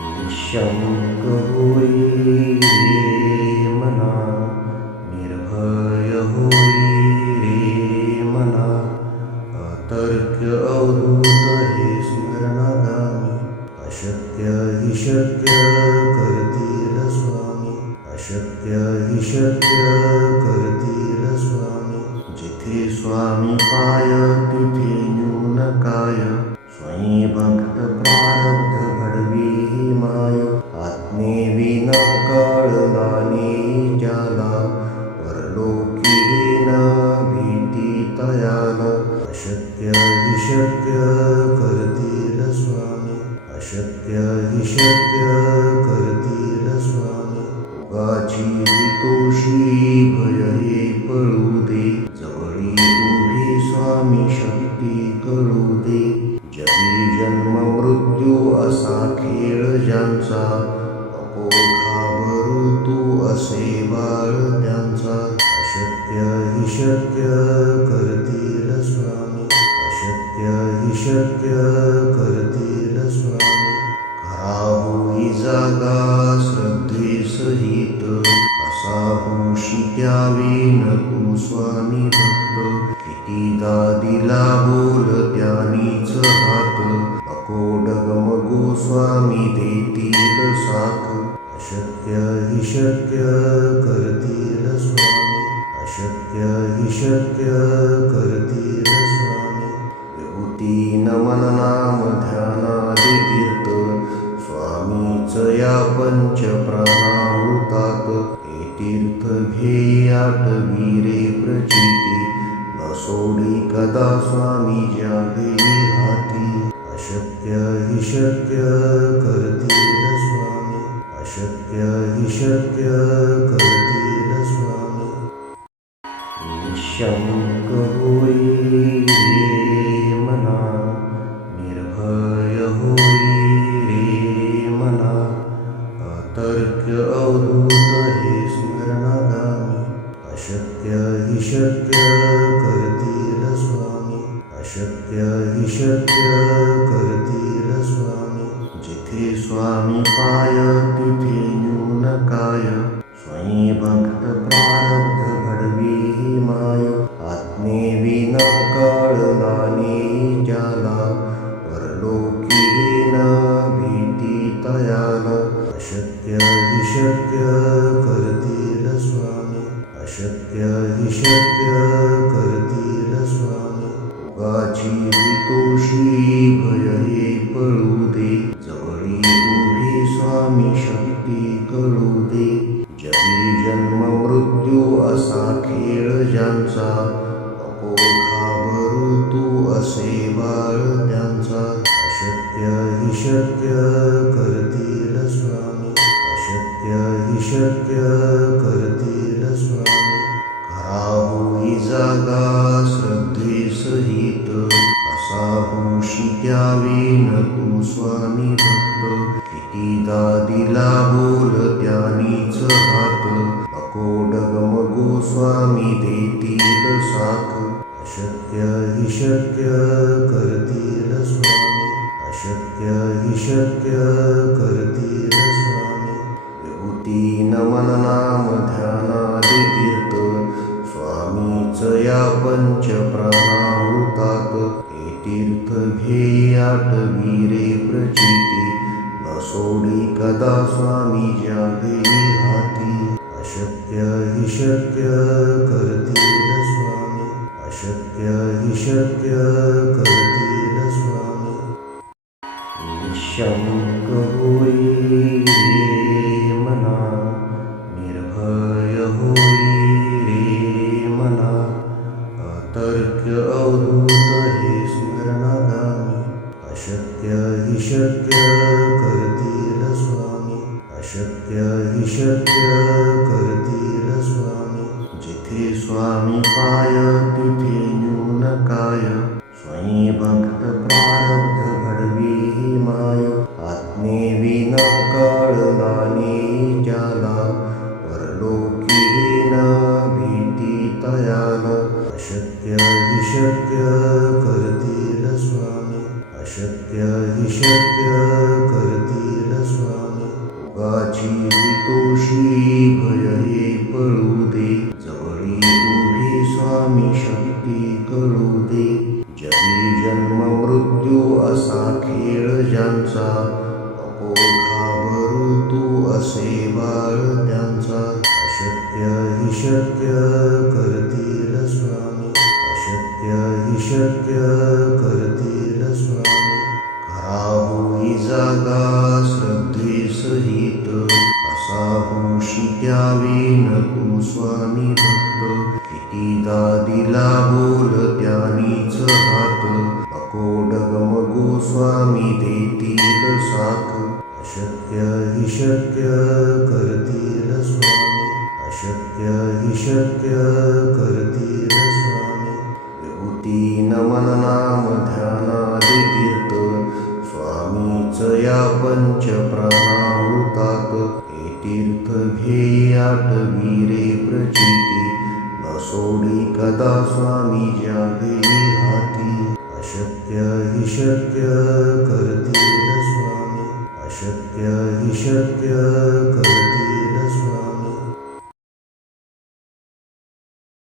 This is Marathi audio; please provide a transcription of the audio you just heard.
निःशंक होई रे मना, निर्भय होई रे मना, अतर्क्य अवधूत हे स्मरणागामी, अशक्य हि शक्य करतील स्वामी, अशक्य हि शक्य करतील स्वामी. जिथे स्वामी पाय तिथे न्यून काय, स्वयं भक्त प्रारब्ध घडवी ही माय. आत्मेविना कळला नाही ज्याला, परलोकी न भीती तयाला. अशक्य हि शक्य करतील स्वामी, अशक्य हि शक्य करतील स्वामी. उगाची तोषी भय हे पळू दे, जवळी उभी स्वामी शक्ती कळू दे. जगी जन्म मृत्यू असा खेळ ज्यांचा, नको घाबरू तू असे बाळ त्यांचा. अशक्य हि शक्य करतील स्वामी, अशक्य हि शक्य करतील स्वामी. खरा होई जागा श्रद्धे सहित, असा होशी द्यावी न तू स्वामी भक्त. कितीदा दिला बोल त्यानीच हात, नको डगमगू स्वामी देतील साथ. अशक्य हि शक्य करतील स्वामी, अशक्य हि शक्य करतील स्वामी. विभूती नमन नाम ध्यानादि तीर्थ, स्वामीच या पंच प्राणामृतात. हे तीर्थ घेई आठवी रे प्रचिती, न सोडी कदा स्वामी ज्या घेई हाती. अशक्य हि शक्य करतील स्वामी, अशक्य हि शक्य करतील स्वामी. निःशंक होई रे मना, निर्भय होई रे मना, अतर्क्य अवधूत हे स्मरणागामी. अशक्य हि शक्य करतील स्वामी, अशक्य हि शक्य करतील स्वामी. जिथे स्वामी पाय तिथे न्यून काय, स्वयं भक्त प्रारब्ध घडवी ही माय. आत्मेविना कळला नाही ज्याला, परलोकी न भीती तयाला. अशक्य हि शक्य करतील स्वामी, अशक्य हि शक्य करतील स्वामी. उगाची तोषी भय हे पळू दे, जवळी उभी स्वामी शक्ती कळू दे. जगी जन्म मृत्यू असा खेळ ज्यांचा, नको घाबरू तू असे बाळ त्यांचा. अशक्य हि शक्य करतील स्वामी, अशक्य हि शक्य करतील स्वामी. खरा होई जागा श्रद्धे सहित, असा होशी द्यावी न तू स्वामी भक्त. कितीदा दिला बोल त्यानीच हात, नको डगमगू स्वामी देतील साथ. अशक्य हि शक्य करतील स्वामी, अशक्य हि शक्य करतील स्वामी. विभूती नमन नाम ध्यानादि तीर्थ, स्वामीच या पंच प्राणामृतात. हे तीर्थ घेई आठवी रे प्रचिती, न सोडी कदा स्वामी ज्या घेई हाती. अशक्य हि शक्य करतील स्वामी, अशक्य हि शक्य करतील स्वामी. निःशंक होई रे मना, निर्भय होई रे मना, अतर्क्य अवधूत हे स्मरणागामी. अशक्य हि शक्य करतील स्वामी, अशक्य हि शक्य करतील स्वामी. जिथे स्वामी पाय तिथे न्यून काय, स्वयं भक्त प्रारब्ध घडवी ही माय. आत्मेविना कळला नाही ज्याला, परलोकी न भीती तयाला. अशक्य हि शक्य करतील स्वामी, अशक्य हि शक्य करतील स्वामी. जगाची हितोषी भय हे पळू दे जवळी उभी स्वामी शक्ती कळू दे जगी जन्म मृत्यू असा खेळ ज्यांचा नको घाबरू तू असे बाळ त्यांचा अशक्य हि शक्य करतील स्वामी अशक्य हि शक्य करतील स्वामी खरा होई जागा श्रद्धेसहित कसा होशी द्यावीन तू स्वामी भक्त कितीदा दिला बोल त्यानीच हात नको डगमगू स्वामी देतील साथ अशक्य हि शक्य करतील स्वामी अशक्य हि शक्य करतील स्वामी विभूती नमन नाम ध्यानादि तीर्थ स्वामीच या पंच प्राणाहुतात हे तीर्थ घेई आठवी रे प्रचिती न सोडी कदा स्वामी ज्या घेई हाती अशक्य हि शक्य करतील स्वामी अशक्य हि शक्य करतील